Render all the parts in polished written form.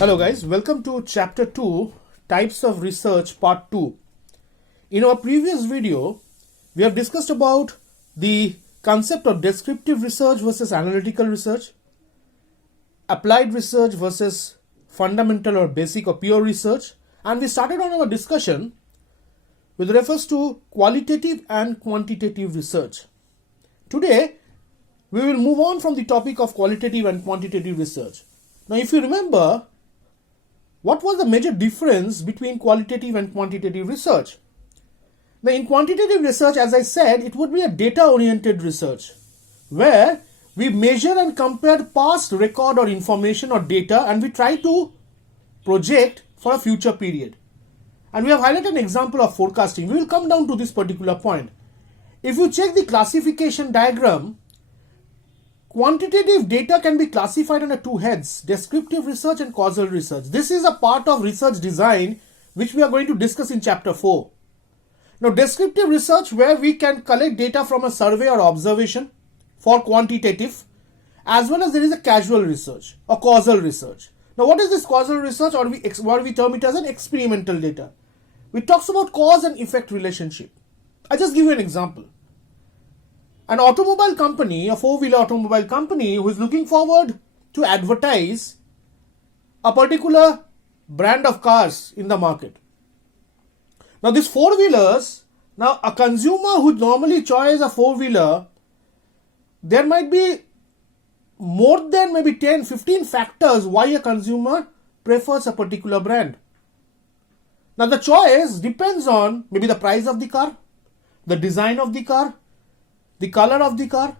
Hello guys, welcome to chapter 2, types of research part 2. In our previous video, we have discussed about the concept of descriptive research versus analytical research, applied research versus fundamental or basic or pure research, and we started on our discussion with reference to qualitative and quantitative research. Today, we will move on from the topic of qualitative and quantitative research. Now, if you remember, what was the major difference between qualitative and quantitative research? Now, in quantitative research, as I said, it would be a data-oriented research where we measure and compare past record or information or data and we try to project for a future period. And we have highlighted an example of forecasting. We will come down to this particular point. If you check the classification diagram, quantitative data can be classified under two heads, descriptive research and causal research. This is a part of research design which we are going to discuss in chapter 4. Now, descriptive research where we can collect data from a survey or observation for quantitative, as well as there is a causal research or causal research. Now, what is this causal research, or what we term it as an experimental data? It talks about cause and effect relationship. I'll just give you an example. An automobile company, a four-wheeler automobile company who is looking forward to advertise a particular brand of cars in the market. Now, these four-wheelers, now a consumer who normally chooses a four-wheeler, there might be more than maybe 10, 15 factors why a consumer prefers a particular brand. Now, the choice depends on maybe the price of the car, the design of the car, the color of the car.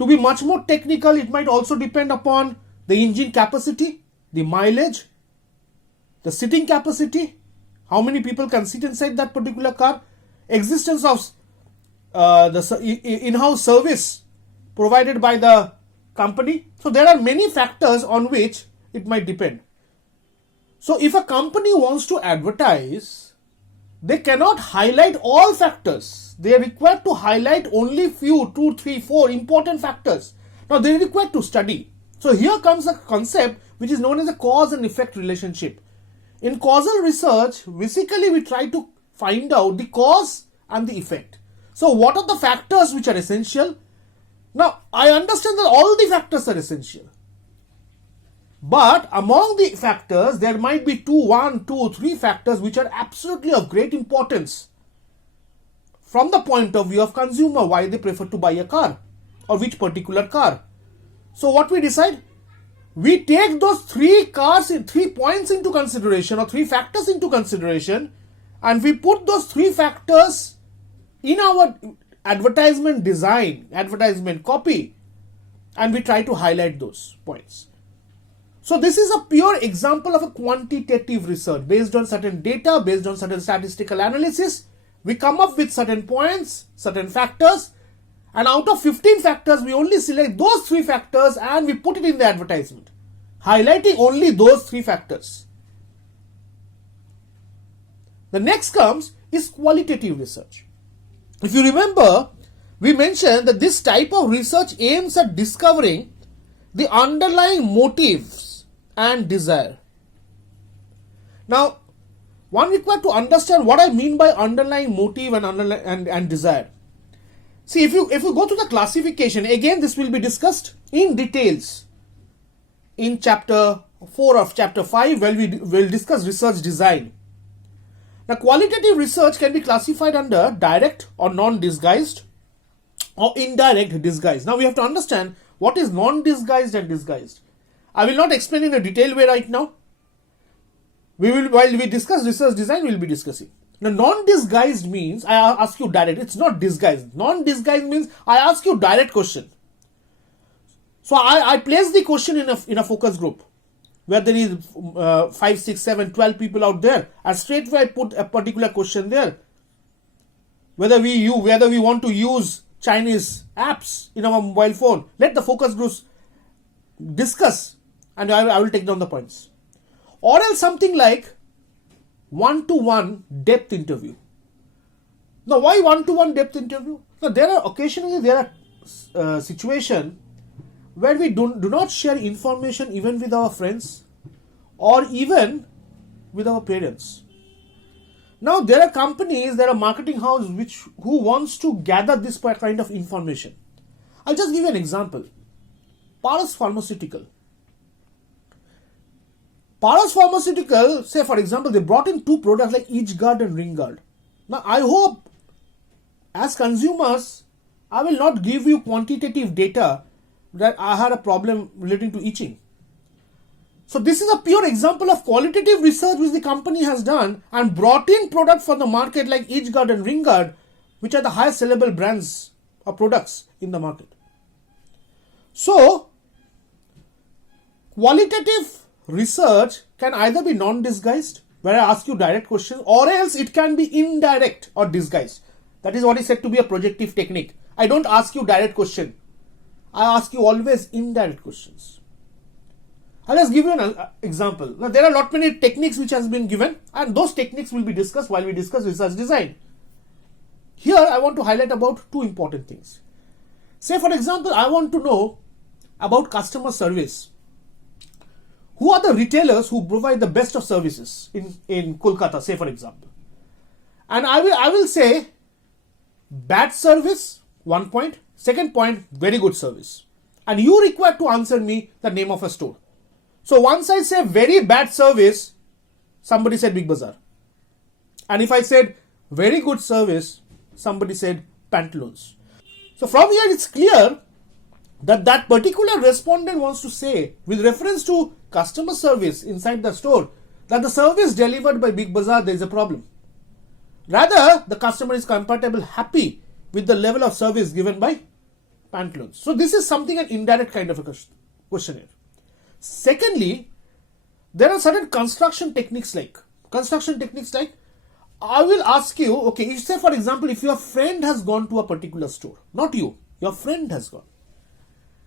To be much more technical, it might also depend upon the engine capacity, the mileage, the sitting capacity, how many people can sit inside that particular car, existence of the in-house service provided by the company. So there are many factors on which it might depend. So if a company wants to advertise, they cannot highlight all factors. They are required to highlight only few, 2, 3, 4 important factors. Now they are required to study. So here comes a concept which is known as a cause and effect relationship. In causal research, basically we try to find out the cause and the effect. So what are the factors which are essential? Now I understand that all the factors are essential. But among the factors, there might be 1, 2, 3 factors which are absolutely of great importance from the point of view of consumer, why they prefer to buy a car or which particular car. So what we decide? We take those 3 points into consideration or 3 factors into consideration, and we put those 3 factors in our advertisement design, advertisement copy, and we try to highlight those points. So this is a pure example of a quantitative research based on certain data, based on certain statistical analysis. We come up with certain points, certain factors, and out of 15 factors, we only select those 3 factors and we put it in the advertisement, highlighting only those 3 factors. The next comes is qualitative research. If you remember, we mentioned that this type of research aims at discovering the underlying motives and desire. Now, one required to understand what I mean by underlying motive and desire. See, if you go to the classification, again this will be discussed in details in chapter 4 of chapter 5, where we will discuss research design. Now, qualitative research can be classified under direct or non-disguised or indirect disguise. Now, we have to understand what is non-disguised and disguised. I will not explain in a detailed way right now. While we discuss research design, we will be discussing. Now, non-disguised means I ask you direct. It's not disguised. Non-disguised means I ask you direct question. So I place the question in a focus group where there is 5, 6, 7, 12 people out there, and straightway I put a particular question there. Whether we want to use Chinese apps in our mobile phone, let the focus groups discuss, and I will take down the points. Or else something like one-to-one depth interview. Now, why one-to-one depth interview? Now, there are situations where we do not share information even with our friends, or even with our parents. Now there are companies, there are marketing houses who wants to gather this kind of information. I'll just give you an example. Paras Pharmaceutical. Paras Pharmaceutical, say for example, they brought in two products like EDUINFO and Ringguard. Now I hope as consumers, I will not give you quantitative data that I had a problem relating to itching. So this is a pure example of qualitative research which the company has done and brought in products for the market like EDUINFO and Ringguard, which are the highest sellable brands or products in the market. So qualitative research can either be non-disguised, where I ask you direct questions, or else it can be indirect or disguised. That is what is said to be a projective technique. I don't ask you direct question. I ask you always indirect questions. I'll just give you an example. Now, there are lot many techniques which has been given, and those techniques will be discussed while we discuss research design. Here, I want to highlight about two important things. Say, for example, I want to know about customer service. Who are the retailers who provide the best of services in Kolkata, say, for example? And I will say bad service, 1 point. Second point, very good service. And you require to answer me the name of a store. So once I say very bad service, somebody said Big Bazaar. And if I said very good service, somebody said Pantaloons. So from here it's clear that that particular respondent wants to say, with reference to customer service inside the store, that the service delivered by Big Bazaar, there is a problem. Rather, the customer is compatible, happy with the level of service given by Pantaloons. So this is something an indirect kind of a questionnaire. Secondly, there are certain construction techniques like I will ask you, okay, if say for example, if your friend has gone to a particular store, not you, your friend has gone,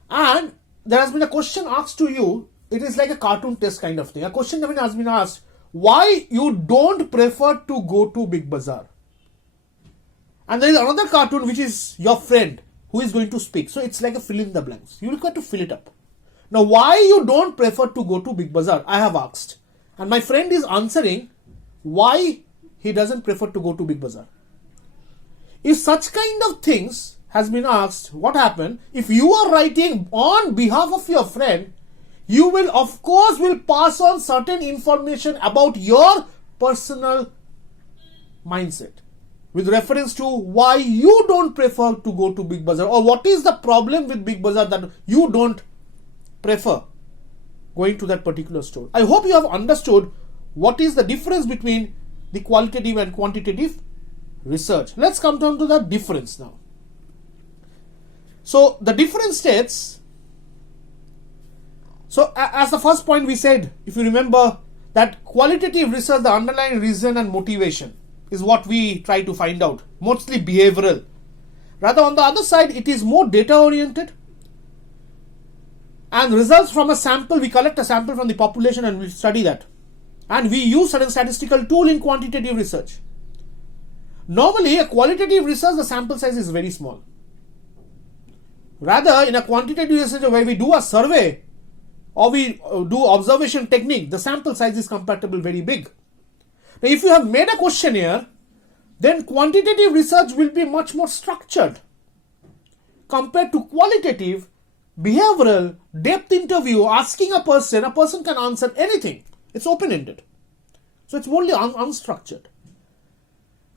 and there has been a question asked to you, it is like a cartoon test kind of thing. A question has been asked, why you don't prefer to go to Big Bazaar? And there is another cartoon which is your friend who is going to speak. So it's like a fill in the blanks. You require to fill it up. Now, why you don't prefer to go to Big Bazaar? I have asked. And my friend is answering why he doesn't prefer to go to Big Bazaar. If such kind of things has been asked, what happened? If you are writing on behalf of your friend, you will of course pass on certain information about your personal mindset with reference to why you don't prefer to go to Big Bazaar, or what is the problem with Big Bazaar that you don't prefer going to that particular store. I hope you have understood what is the difference between the qualitative and quantitative research. Let's come down to the difference now. So the difference states, so as the first point we said, if you remember, that qualitative research, the underlying reason and motivation is what we try to find out, mostly behavioral. Rather on the other side, it is more data oriented, and results from a sample, we collect a sample from the population and we study that. And we use certain statistical tool in quantitative research. Normally, a qualitative research, the sample size is very small. Rather, in a quantitative research where we do a survey or we do observation technique, the sample size is compatible very big. Now, if you have made a questionnaire, then quantitative research will be much more structured compared to qualitative, behavioral, depth interview, asking a person can answer anything. It's open-ended. So it's only unstructured.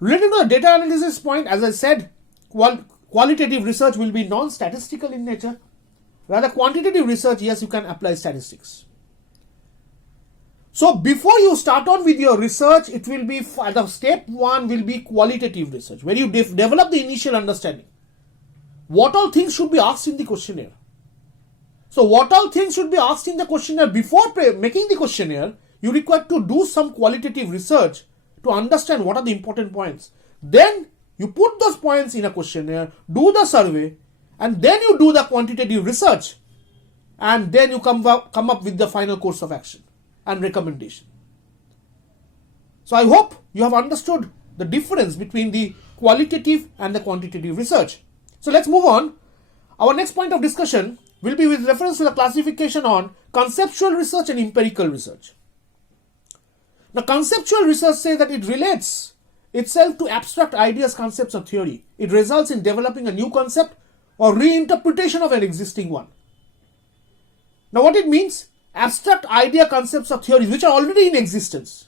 Related to the data analysis point, as I said, qualitative research will be non-statistical in nature. Rather, quantitative research, yes, you can apply statistics. So before you start on with your research, it will be, the step one will be qualitative research, where you develop the initial understanding. What all things should be asked in the questionnaire? So what all things should be asked in the questionnaire? Before making the questionnaire, you require to do some qualitative research to understand what are the important points. Then you put those points in a questionnaire, do the survey, and then you do the quantitative research, and then you come up with the final course of action and recommendation. So I hope you have understood the difference between the qualitative and the quantitative research. So let's move on. Our next point of discussion will be with reference to the classification on conceptual research and empirical research. Now, conceptual research says that it relates itself to abstract ideas, concepts, or theory. It results in developing a new concept or reinterpretation of an existing one. Now, what it means? Abstract idea, concepts, or theories which are already in existence.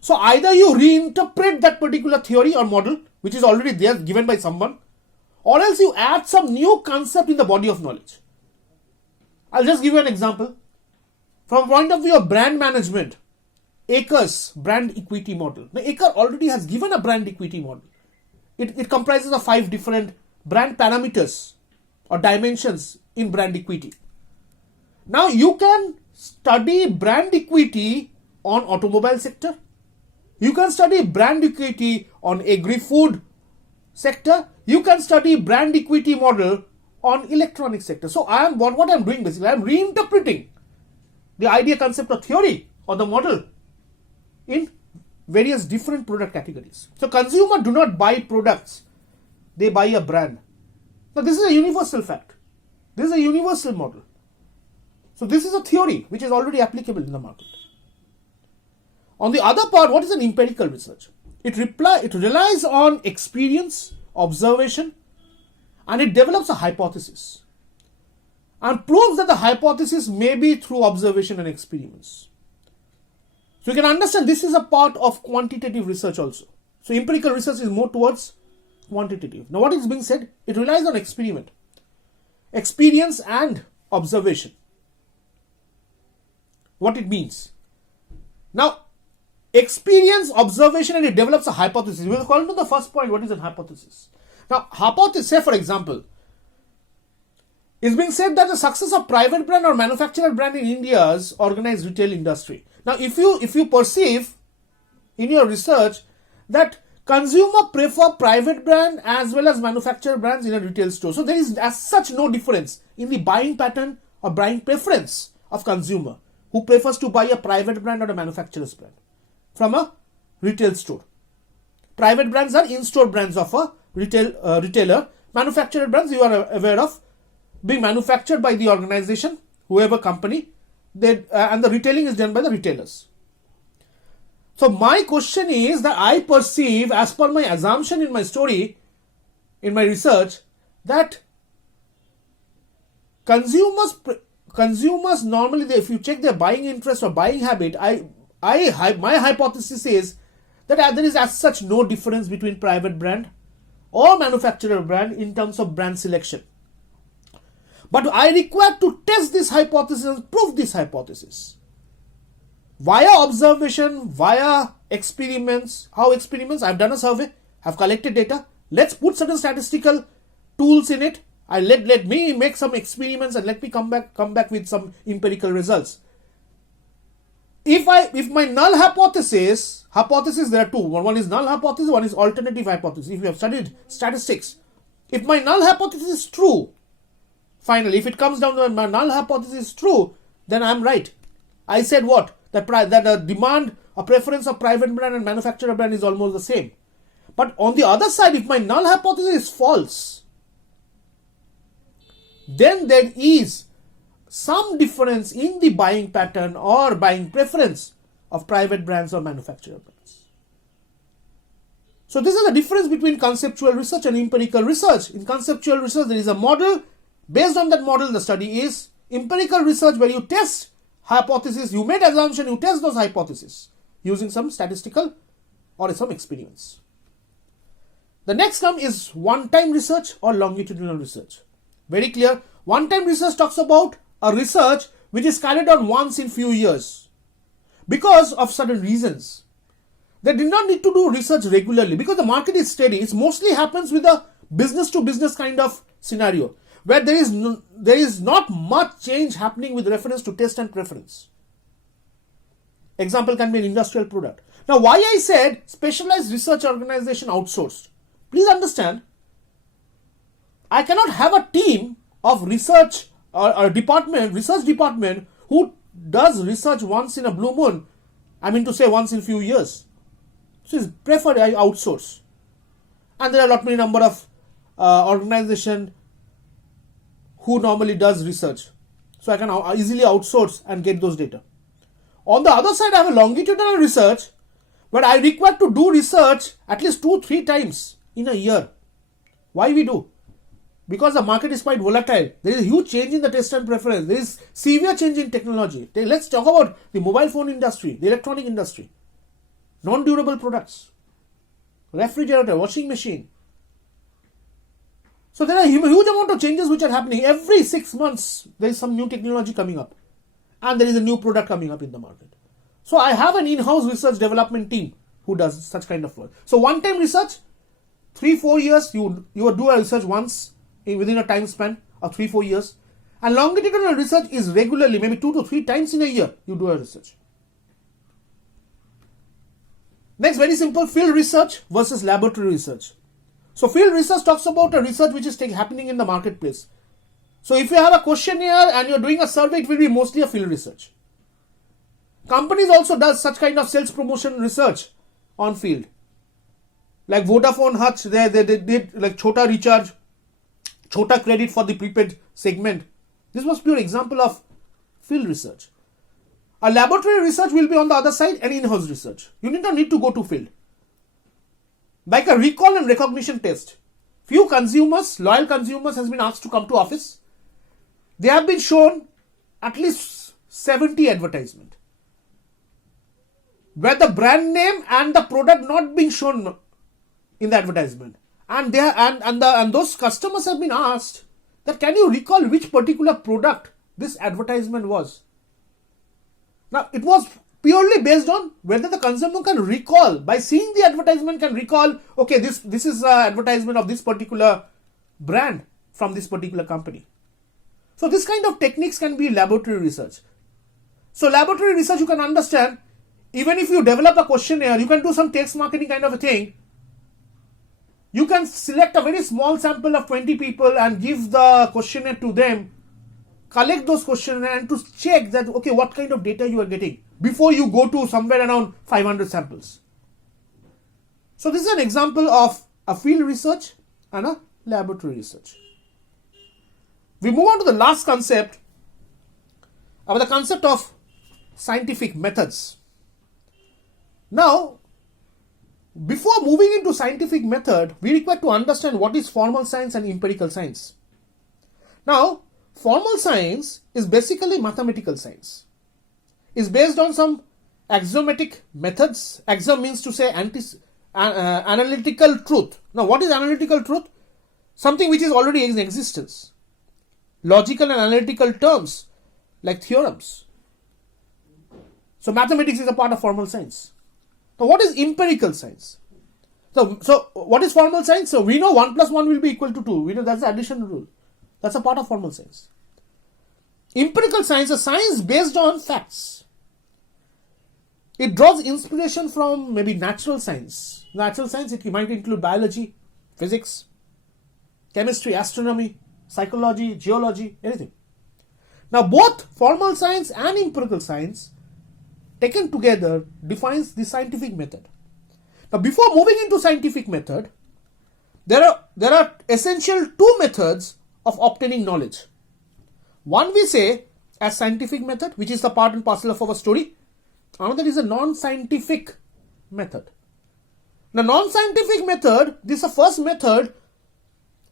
So, either you reinterpret that particular theory or model which is already there, given by someone, or else you add some new concept in the body of knowledge. I'll just give you an example. From point of view of brand management, Acre's brand equity model. Now, Acre already has given a brand equity model. It comprises of 5 different brand parameters or dimensions in brand equity. Now, you can study brand equity on automobile sector. You can study brand equity on agri-food sector. You can study brand equity model on electronic sector. So, what I'm doing basically, I'm reinterpreting the idea, concept, or theory or the model in various different product categories. So, consumers do not buy products, they buy a brand. Now, this is a universal fact. This is a universal model. So, this is a theory which is already applicable in the market. On the other part, what is an empirical research? It relies on experience, observation, and it develops a hypothesis and proves that the hypothesis may be through observation and experiments. So you can understand this is a part of quantitative research also. So empirical research is more towards quantitative. Now what is being said? It relies on experiment, experience and observation. What it means? Now, experience, observation, and it develops a hypothesis. We will call it to the first point. What is a hypothesis? Now, hypothesis, say for example, it's being said that the success of private brand or manufacturer brand in India's organized retail industry. Now, if you perceive in your research that consumer prefer private brand as well as manufacturer brands in a retail store, so there is as such no difference in the buying pattern or buying preference of consumer who prefers to buy a private brand or a manufacturer's brand from a retail store. Private brands are in-store brands of a retailer. Manufactured brands, you are aware of, being manufactured by the organization, whoever company, and the retailing is done by the retailers. So my question is that I perceive, as per my assumption in my story, in my research, that consumers normally, if you check their buying interest or buying habit, my hypothesis is that there is as such no difference between private brand or manufacturer brand in terms of brand selection. But I require to test this hypothesis and prove this hypothesis via observation, via experiments. How experiments? I've done a survey, I've collected data. Let's put certain statistical tools in it. Let me make some experiments and let me come back with some empirical results. If my null hypothesis, there are two. One is null hypothesis, one is alternative hypothesis. If you have studied statistics, if my null hypothesis is true, finally, if it comes down to my null hypothesis is true, then I am right. I said what? That the demand or preference of private brand and manufacturer brand is almost the same. But on the other side, if my null hypothesis is false, then there is some difference in the buying pattern or buying preference of private brands or manufacturer brands. So this is the difference between conceptual research and empirical research. In conceptual research, there is a model. Based on that model, the study is. Empirical research, where you test hypothesis, you made assumption, you test those hypotheses using some statistical or some experiments. The next term is one-time research or longitudinal research. Very clear. One-time research talks about a research which is carried on once in few years because of certain reasons. They did not need to do research regularly because the market is steady. It mostly happens with a business-to-business kind of scenario, where there is not much change happening with reference to taste and preference. Example can be an industrial product. Now, why I said specialized research organization outsourced? Please understand, I cannot have a team of research or research department who does research once in a blue moon. I mean to say once in few years. So it's preferred I outsource. And there are a lot many number of organization who normally does research. So I can easily outsource and get those data. On the other side, I have a longitudinal research where I require to do research at least 2-3 times in a year. Why we do? Because the market is quite volatile. There is a huge change in the taste and preference. There is severe change in technology. Let's talk about the mobile phone industry, the electronic industry, non-durable products, refrigerator, washing machine. So there are a huge amount of changes which are happening. Every 6 months, there is some new technology coming up. And there is a new product coming up in the market. So I have an in-house research development team who does such kind of work. So one-time research, 3-4 years, you do a research once within a time span of 3-4 years. And longitudinal research is regularly, maybe 2 to 3 times in a year, you do a research. Next, very simple, field research versus laboratory research. So field research talks about a research which is happening in the marketplace. So if you have a questionnaire and you're doing a survey, it will be mostly a field research. Companies also does such kind of sales promotion research on field. Like Vodafone Hutch, they did like Chota recharge, Chota credit for the prepaid segment. This was pure example of field research. A laboratory research will be on the other side and in-house research. You need to go to field. Like a recall and recognition test. Few consumers, loyal consumers has been asked to come to office. They have been shown at least 70 advertisement, where the brand name and the product not being shown in the advertisement. And those customers have been asked that can you recall which particular product this advertisement was. Now it was purely based on whether the consumer can recall, by seeing the advertisement can recall, okay, this is an advertisement of this particular brand from this particular company. So this kind of techniques can be laboratory research. So laboratory research, you can understand, even if you develop a questionnaire, you can do some text marketing kind of a thing. You can select a very small sample of 20 people and give the questionnaire to them, collect those questionnaires and to check that, okay, what kind of data you are getting before you go to somewhere around 500 samples. So this is an example of a field research and a laboratory research. We move on to the last concept, about the concept of scientific methods. Now, before moving into scientific method, we require to understand what is formal science and empirical science. Now, formal science is basically mathematical science. It's based on some axiomatic methods. Axiom means to say analytical truth. Now, what is analytical truth? Something which is already in existence. Logical and analytical terms like theorems. So mathematics is a part of formal science. Now what is empirical science? So what is formal science? So we know 1 plus 1 will be equal to 2. We know that's the addition rule. That's a part of formal science. Empirical science is science based on facts. It draws inspiration from maybe natural science. Natural science, it might include biology, physics, chemistry, astronomy, psychology, geology, anything. Now both formal science and empirical science taken together defines the scientific method. Now before moving into scientific method, there are essential 2 methods of obtaining knowledge. One we say as scientific method, which is the part and parcel of our story. Another is a non-scientific method. Now non-scientific method, this is the first method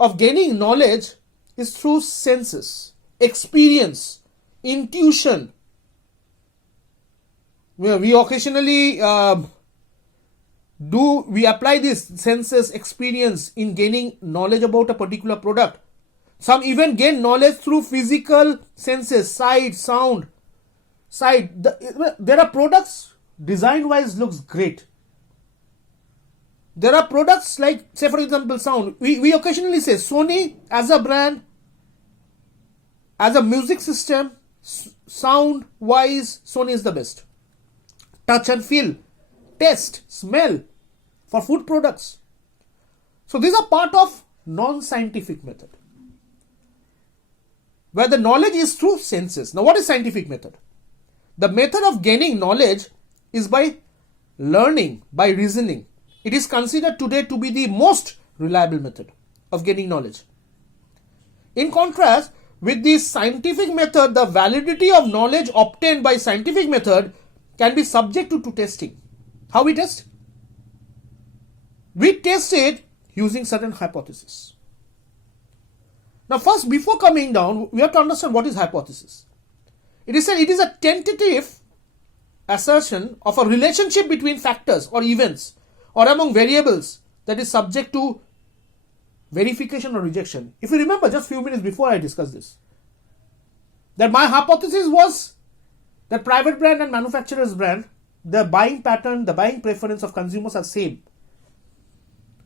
of gaining knowledge is through senses, experience, intuition. We occasionally we apply this senses, experience in gaining knowledge about a particular product. Some even gain knowledge through physical senses, sight, sound, sight. There are products design wise looks great. There are products like, say for example, sound. We occasionally say Sony as a brand, as a music system, sound wise, Sony is the best. Touch and feel, taste, smell for food products. So these are part of non-scientific method, where the knowledge is through senses. Now what is scientific method? The method of gaining knowledge is by learning, by reasoning. It is considered today to be the most reliable method of gaining knowledge. In contrast, with the scientific method, the validity of knowledge obtained by scientific method can be subject to testing. How we test? We test it using certain hypothesis. Now first, before coming down, we have to understand what is hypothesis. It is said it is a tentative assertion of a relationship between factors or events or among variables that is subject to verification or rejection. If you remember just few minutes before I discussed this, that my hypothesis was that private brand and manufacturer's brand, the buying pattern, the buying preference of consumers are same.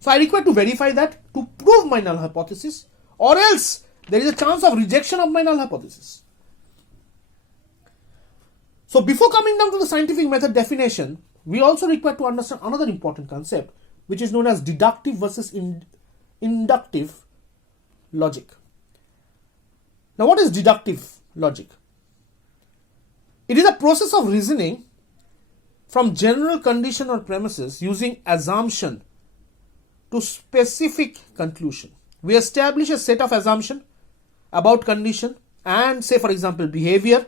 So I require to verify that to prove my null hypothesis, or else there is a chance of rejection of my null hypothesis. So before coming down to the scientific method definition, we also require to understand another important concept, which is known as deductive versus inductive logic. Now what is deductive logic? It is a process of reasoning from general condition or premises using assumption to specific conclusion. We establish a set of assumption about condition and, say for example, behavior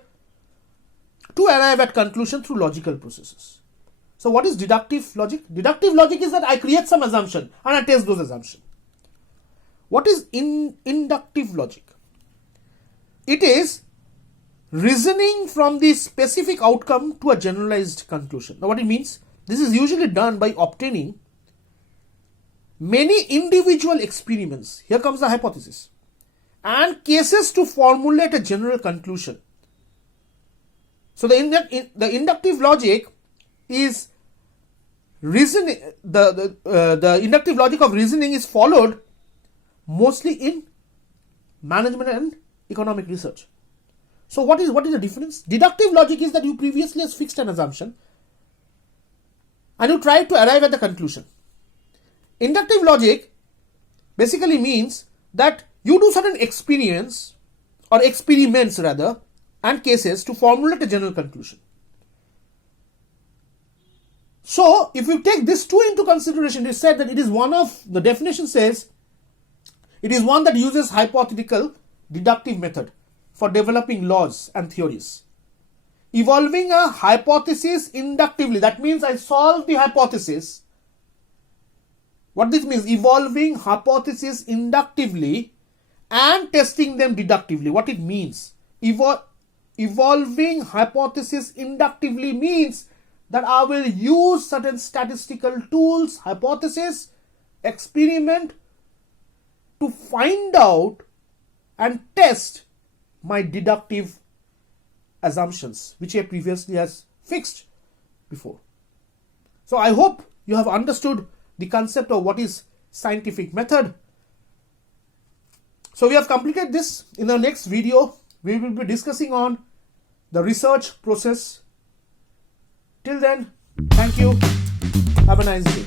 to arrive at conclusion through logical processes. So what is deductive logic? Deductive logic is that I create some assumption and I test those assumptions. What is inductive logic? It is reasoning from the specific outcome to a generalized conclusion. Now what it means? This is usually done by obtaining many individual experiments, here comes the hypothesis, and cases to formulate a general conclusion. So the inductive logic is reasoning, the inductive logic of reasoning is followed mostly in management and economic research. So what is the difference? Deductive logic is that you previously has fixed an assumption and you try to arrive at the conclusion. Inductive logic basically means that you do certain experience or experiments rather and cases to formulate a general conclusion. So if you take these two into consideration, it is said that it is one of, the definition says, it is one that uses hypothetical deductive method for developing laws and theories. Evolving a hypothesis inductively, that means I solve the hypothesis. What this means? Evolving hypothesis inductively and testing them deductively. What it means? Evolving hypothesis inductively means that I will use certain statistical tools, hypothesis, experiment to find out and test my deductive assumptions, which I previously has fixed before. So I hope you have understood the concept of what is scientific method. So we have completed this. In the next video, we will be discussing on the research process. Till then, thank you. Have a nice day.